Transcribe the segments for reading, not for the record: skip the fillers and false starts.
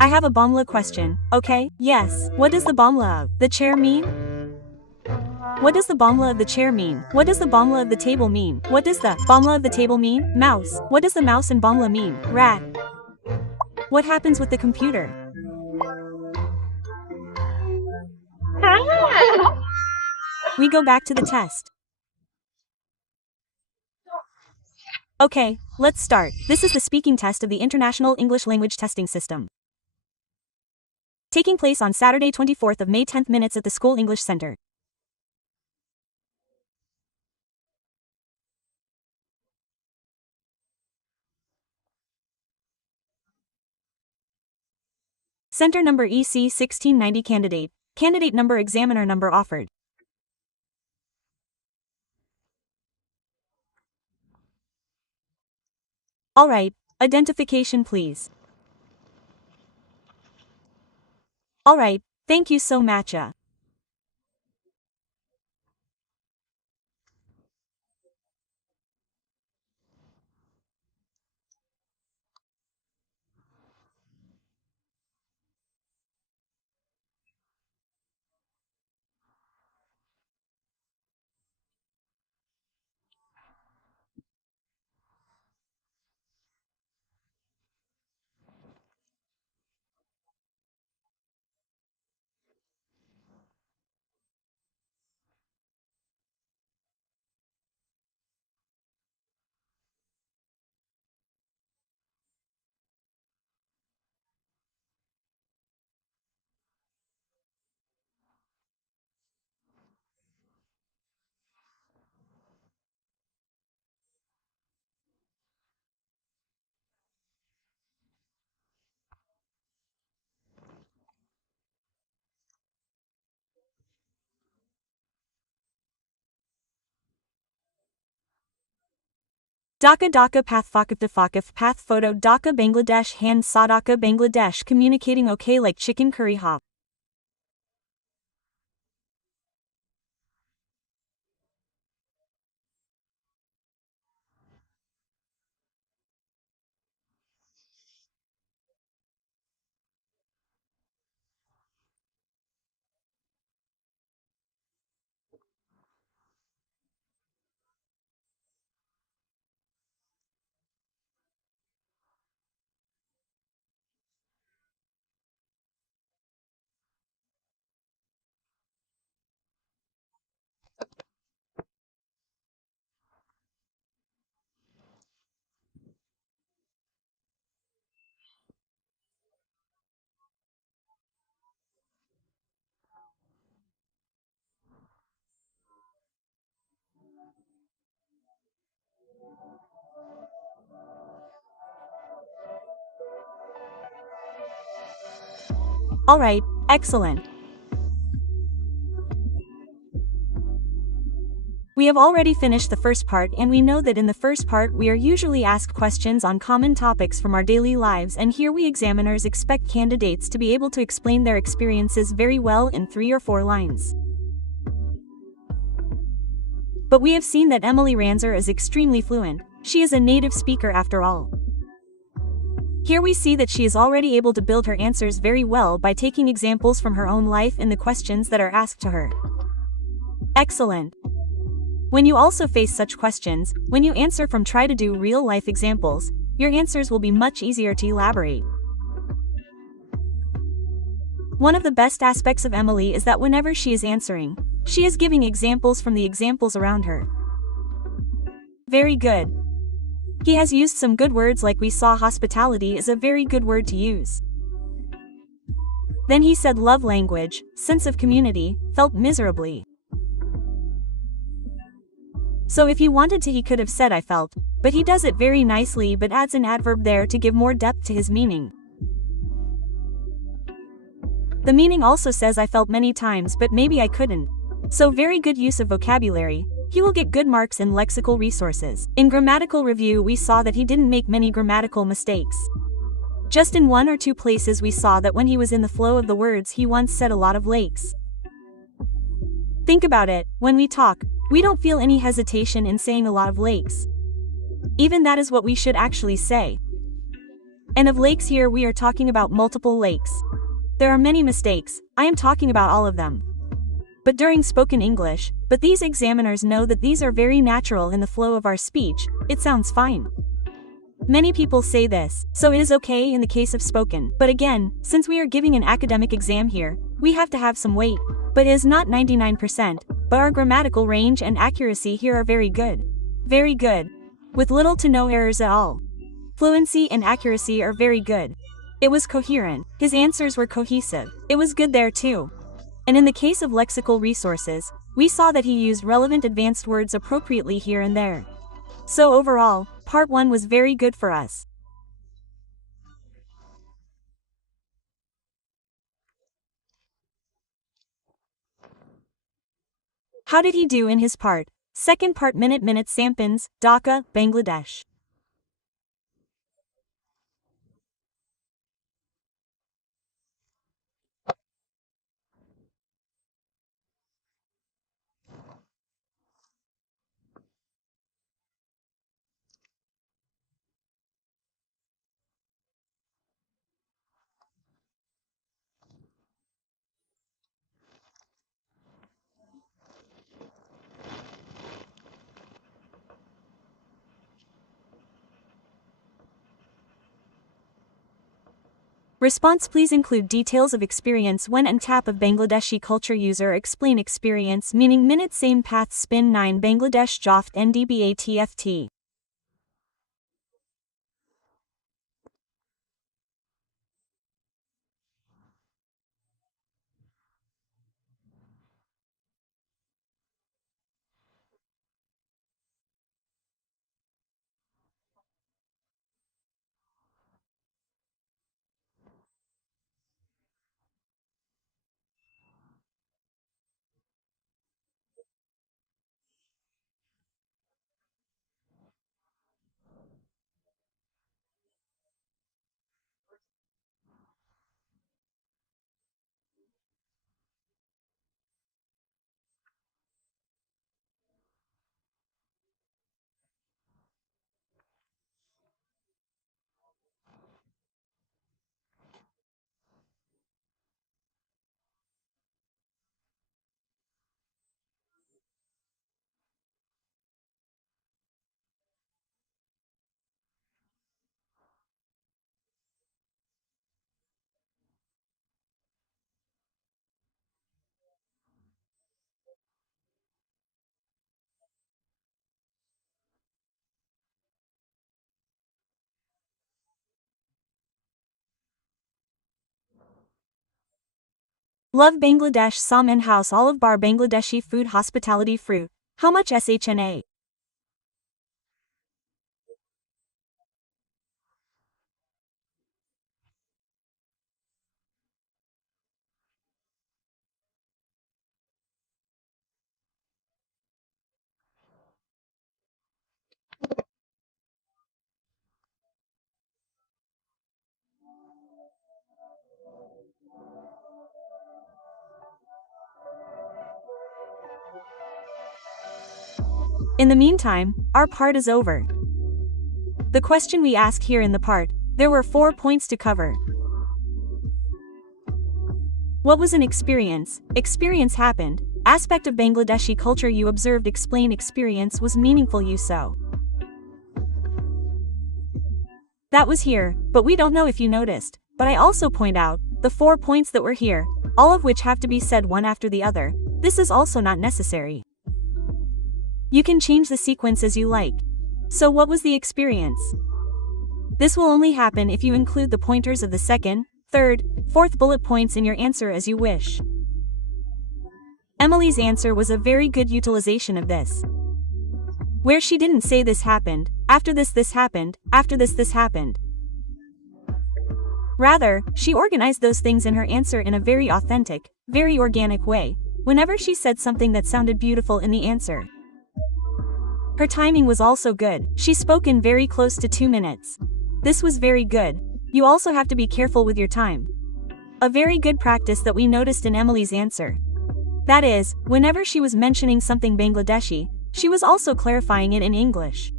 I have a Bamla question, okay? Yes. What does the Bamla of the chair mean? What does the Bamla of the chair mean? What does the Bamla of the table mean? What does the Bamla of the table mean? Mouse. What does the mouse in Bamla mean? Rat. What happens with the computer? We go back to the test. Okay, let's start. This is the speaking test of the International English Language Testing System. Taking place on Saturday 24th of May 10 minutes at the School English Center. Center number EC 1690 candidate. Candidate number examiner number offered. Alright, identification please. Alright, thank you so much. Dhaka path path photo Dhaka Bangladesh hand saw Dhaka Bangladesh communicating okay like chicken curry hop. Alright, excellent. We have already finished the first part and we know that in the first part we are usually asked questions on common topics from our daily lives, and here we examiners expect candidates to be able to explain their experiences very well in 3 or 4 lines. But we have seen that Emily Ranzer is extremely fluent. She is a native speaker after all. Here we see that she is already able to build her answers very well by taking examples from her own life in the questions that are asked to her. Excellent. When you also face such questions, when you answer from try to do real-life examples, your answers will be much easier to elaborate. One of the best aspects of Emily is that whenever she is answering, she is giving examples from the examples around her. Very good. He has used some good words like we saw hospitality is a very good word to use. Then he said love language, sense of community, felt miserably. So if he wanted to he could have said I felt, but he does it very nicely but adds an adverb there to give more depth to his meaning. The meaning also says I felt many times but maybe I couldn't. So very good use of vocabulary. He will get good marks in lexical resources. In grammatical review we saw that he didn't make many grammatical mistakes. Just in 1 or 2 places we saw that when he was in the flow of the words he once said a lot of lakes. Think about it, when we talk, we don't feel any hesitation in saying a lot of lakes. Even that is what we should actually say. And of lakes here we are talking about multiple lakes. There are many mistakes, I am talking about all of them. But during spoken English, but these examiners know that these are very natural in the flow of our speech, it sounds fine. Many people say this, so it is okay in the case of spoken, but again, since we are giving an academic exam here, we have to have some weight, but it is not 99%, but our grammatical range and accuracy here are very good. Very good. With little to no errors at all. Fluency and accuracy are very good. It was coherent, his answers were cohesive, it was good there too. And in the case of lexical resources, we saw that he used relevant advanced words appropriately here and there. So overall, part 1 was very good for us. How did he do in his part? Second part minute Sampans, Dhaka, Bangladesh. Response: please include details of experience when and tap of Bangladeshi culture. User explain experience meaning minute same path spin 9 Bangladesh Joft NDBA TFT. Love Bangladesh Salman House Olive Bar Bangladeshi food hospitality fruit. How much SHNA? In the meantime, our part is over. The question we ask here in the part, there were 4 points to cover. What was an experience? Experience happened. Aspect of Bangladeshi culture you observed. Explain experience was meaningful. You so. That was here, but we don't know if you noticed. But I also point out, the 4 points that were here, all of which have to be said one after the other, this is also not necessary. You can change the sequence as you like. So what was the experience? This will only happen if you include the pointers of the second, third, fourth bullet points in your answer as you wish. Emily's answer was a very good utilization of this. Where she didn't say this happened, after this happened, after this happened. Rather, she organized those things in her answer in a very authentic, very organic way, whenever she said something that sounded beautiful in the answer. Her timing was also good, she spoke in very close to 2 minutes. This was very good. You also have to be careful with your time. A very good practice that we noticed in Emily's answer. That is, whenever she was mentioning something Bangladeshi, she was also clarifying it in English.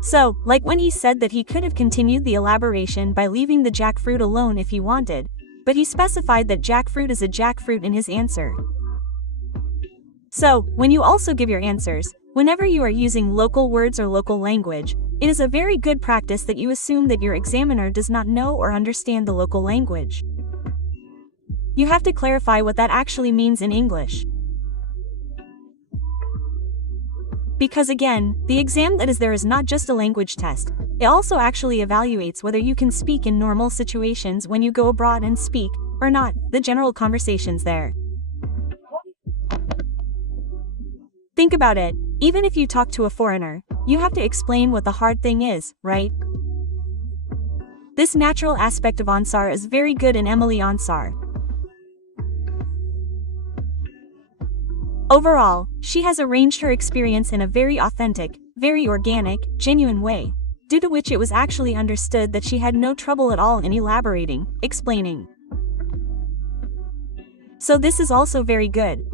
So, like when he said that he could have continued the elaboration by leaving the jackfruit alone if he wanted, but he specified that jackfruit is a jackfruit in his answer. So, when you also give your answers, whenever you are using local words or local language, it is a very good practice that you assume that your examiner does not know or understand the local language. You have to clarify what that actually means in English. Because again, the exam that is there is not just a language test, it also actually evaluates whether you can speak in normal situations when you go abroad and speak, or not, the general conversations there. Think about it, even if you talk to a foreigner, you have to explain what the hard thing is, right? This natural aspect of Ansar is very good in Emily Ansar. Overall, she has arranged her experience in a very authentic, very organic, genuine way, due to which it was actually understood that she had no trouble at all in elaborating, explaining. So this is also very good.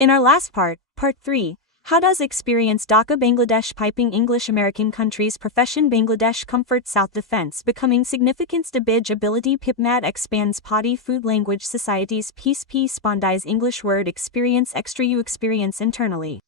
In our last part, Part 3, how does experience Dhaka Bangladesh piping English American countries profession Bangladesh comfort South defense becoming significance to bij ability pipmad expands potty food language societies peace spondies English word experience extra you experience internally.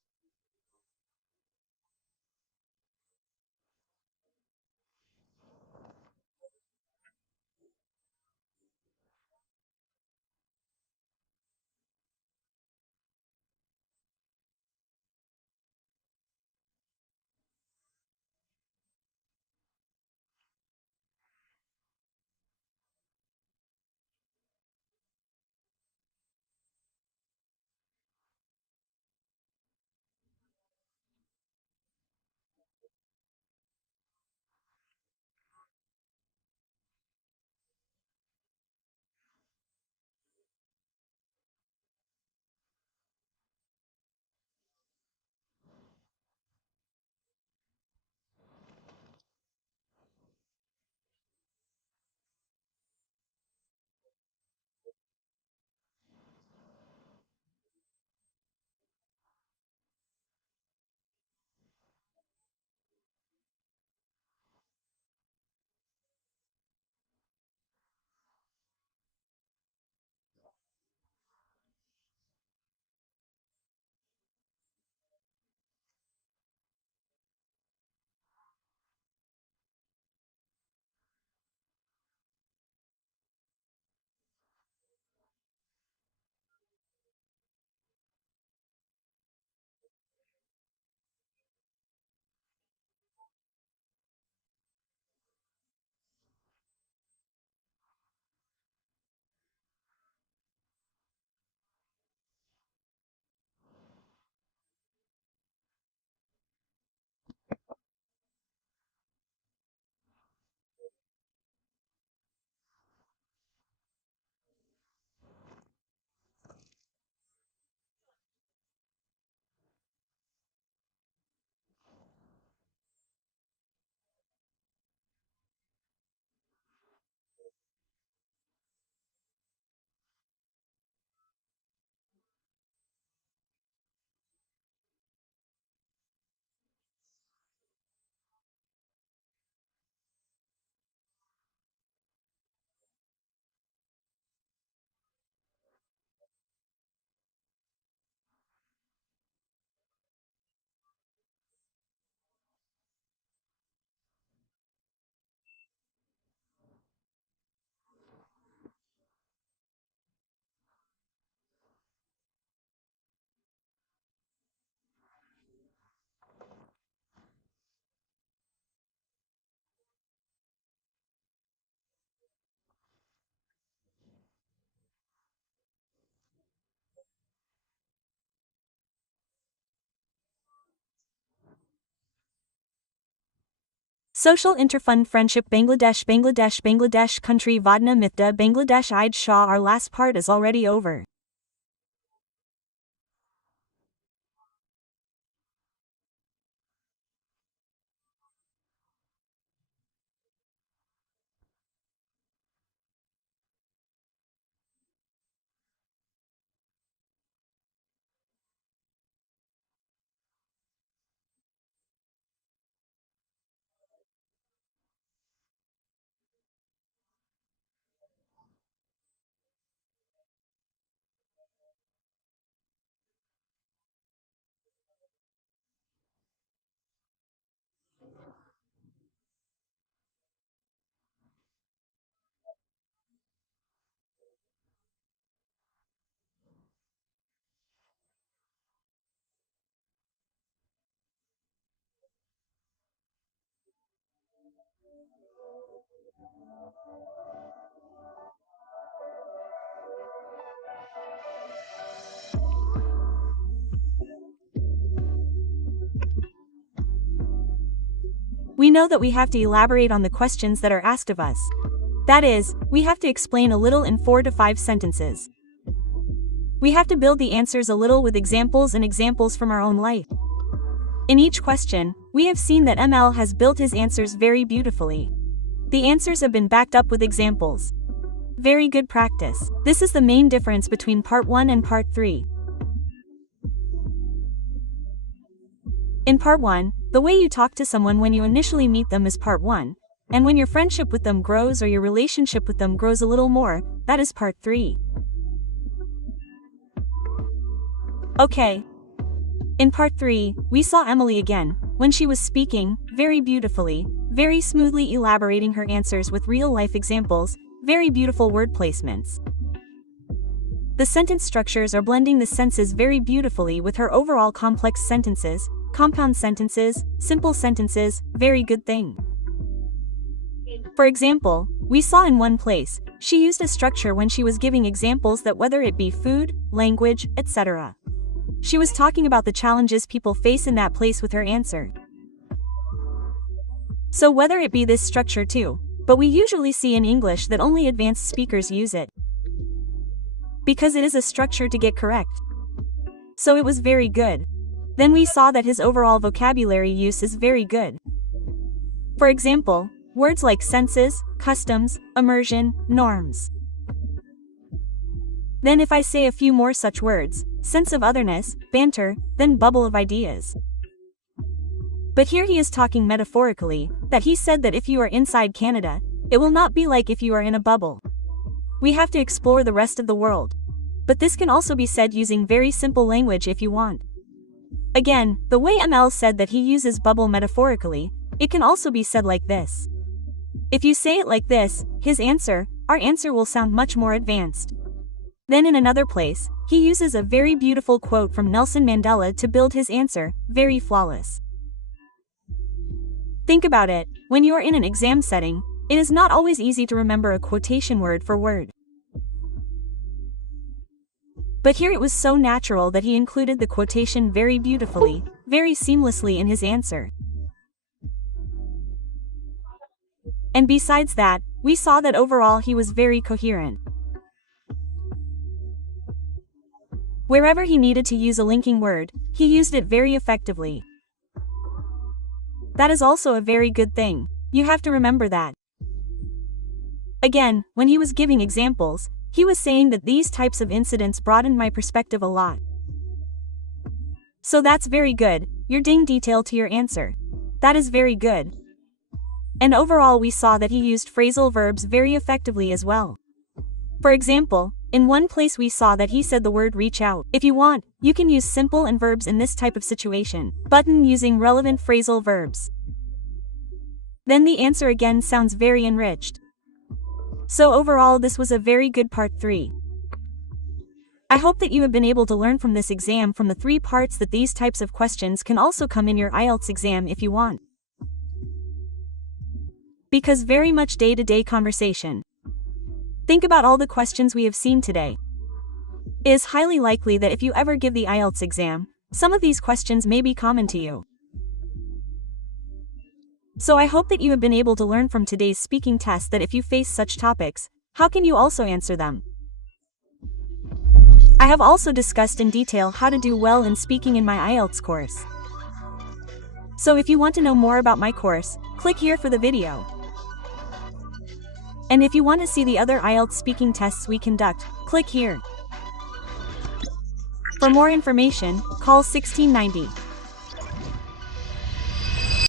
Social interfund friendship Bangladesh country Vadna Mithda Bangladesh Eid Shah. Our last part is already over. We know that we have to elaborate on the questions that are asked of us. That is, we have to explain a little in 4 to 5 sentences. We have to build the answers a little with examples and examples from our own life. In each question, we have seen that ML has built his answers very beautifully. The answers have been backed up with examples. Very good practice. This is the main difference between part 1 and part 3. In part 1, the way you talk to someone when you initially meet them is part 1, and when your friendship with them grows or your relationship with them grows a little more, that is part 3. Okay. In part 3, we saw Emily again, when she was speaking, very beautifully, very smoothly elaborating her answers with real-life examples, very beautiful word placements. The sentence structures are blending the senses very beautifully with her overall complex sentences, compound sentences, simple sentences, very good thing. For example, we saw in one place, she used a structure when she was giving examples that whether it be food, language, etc. She was talking about the challenges people face in that place with her answer. So whether it be this structure too, but we usually see in English that only advanced speakers use it. Because it is a structure to get correct. So it was very good. Then we saw that his overall vocabulary use is very good. For example, words like senses, customs, immersion, norms. Then if I say a few more such words, sense of otherness, banter, then bubble of ideas. But here he is talking metaphorically, that he said that if you are inside Canada, it will not be like if you are in a bubble. We have to explore the rest of the world. But this can also be said using very simple language if you want. Again, the way ML said that he uses bubble metaphorically, it can also be said like this. If you say it like this, our answer will sound much more advanced. Then in another place, he uses a very beautiful quote from Nelson Mandela to build his answer, very flawless. Think about it, when you are in an exam setting, it is not always easy to remember a quotation word for word. But here it was so natural that he included the quotation very beautifully, very seamlessly in his answer. And besides that, we saw that overall he was very coherent. Wherever he needed to use a linking word, he used it very effectively. That is also a very good thing. You have to remember that. Again, when he was giving examples, he was saying that these types of incidents broadened my perspective a lot. So that's very good, you're adding detail to your answer. That is very good. And overall we saw that he used phrasal verbs very effectively as well. For example, in one place we saw that he said the word reach out. If you want, you can use simple and verbs in this type of situation. Button using relevant phrasal verbs. Then the answer again sounds very enriched. So overall this was a very good part 3. I hope that you have been able to learn from this exam from the 3 parts that these types of questions can also come in your IELTS exam if you want. Because very much day-to-day conversation. Think about all the questions we have seen today. It is highly likely that if you ever give the IELTS exam, some of these questions may be common to you. So I hope that you have been able to learn from today's speaking test that if you face such topics, how can you also answer them? I have also discussed in detail how to do well in speaking in my IELTS course. So if you want to know more about my course, click here for the video. And if you want to see the other IELTS speaking tests we conduct, click here. For more information, call 1690.